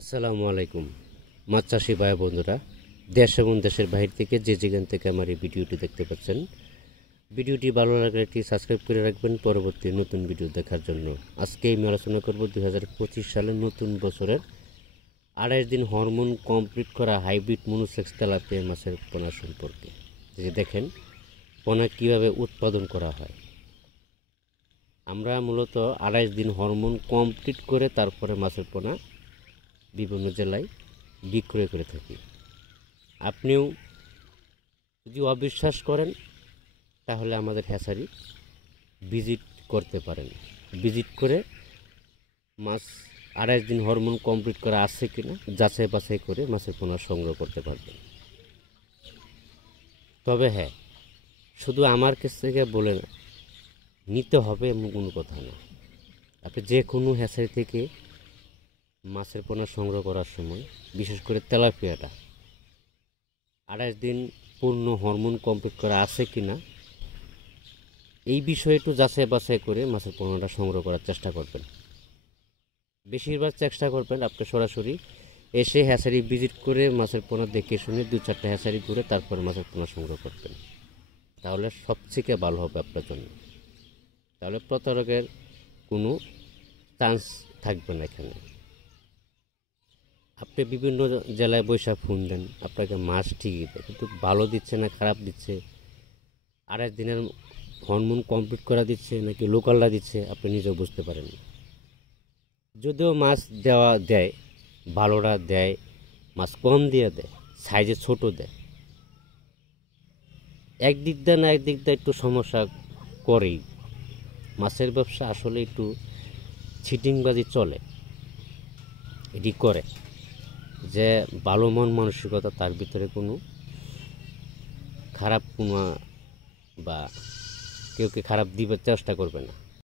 আসসালামু আলাইকুম মাছ চাষি ভাই বন্ধুরা, দেশ এবং দেশের বাইরে থেকে যে যেখান থেকে আমার এই ভিডিওটি দেখতে পাচ্ছেন, ভিডিওটি ভালো লাগলে একটি সাবস্ক্রাইব করে রাখবেন পরবর্তী নতুন ভিডিও দেখার জন্য। আজকে আমি আলোচনা করব 2025 সালের নতুন বছরের 28 দিন হরমোন কমপ্লিট করা হাইব্রিড মনোসেক্স তেলাপিয়া মাছের পোনা সম্পর্কে। যে দেখেন পোনা কীভাবে উৎপাদন করা হয়। আমরা মূলত 28 দিন হরমোন কমপ্লিট করে তারপরে মাছের পোনা বিভিন্ন জেলায় বিক্রয় করে থাকি। আপনিও যদি অবিশ্বাস করেন তাহলে আমাদের হ্যাচারি ভিজিট করতে পারেন। ভিজিট করে মাছ 28 দিন হরমোন কমপ্লিট করা আছে কিনা যাচাই বাছাই করে মাছের পোনা সংগ্রহ করতে পারবেন। তবে হ্যাঁ, শুধু আমার কাছ থেকে বলে নিতে হবে এমন কোনো কথা না। আপনি যে কোনো হ্যাচারি থেকে মাছের পোনা সংগ্রহ করার সময় বিশেষ করে তেলাপিয়াটা 28 দিন পূর্ণ হরমোন কমপ্লিট করা আছে কিনা এই বিষয়ে একটু যাচাই বাছাই করে মাছের পোনাটা সংগ্রহ করার চেষ্টা করবেন। বেশিরভাগ চেষ্টা করবেন আপনি সরাসরি এসে হ্যাচারি ভিজিট করে মাছের পোনা দেখে শুনে 2-4টা হ্যাচারি ঘুরে তারপরে মাছের পোনা সংগ্রহ করবেন। তাহলে সবথেকে ভালো হবে আপনার জন্য। তাহলে প্রতারকের কোনো চান্স থাকবে না। এখানে আপনি বিভিন্ন জেলায় বৈশাখ ফোন দেন, আপনাকে মাছ ঠিকই দেয়, কিন্তু ভালো দিচ্ছে না খারাপ দিচ্ছে, 28 দিনের হরমোন কমপ্লিট করা দিচ্ছে নাকি লোকালটা দিচ্ছে আপনি নিজেও বুঝতে পারেন না। যদিও মাছ দেয়, ভালোটা দেয়, মাছ কম দিয়ে দেয়, সাইজে ছোট দেয়, একদিক দিয়ে না একদিক দিয়ে একটু সমস্যা করেই। মাছের ব্যবসা আসলে একটু চিটিংবাজি চলে, এটি করে যে ভালো মন মানসিকতা, তার ভিতরে কোনো খারাপ কোনো বা কেউ খারাপ দিবার চেষ্টা করবে না।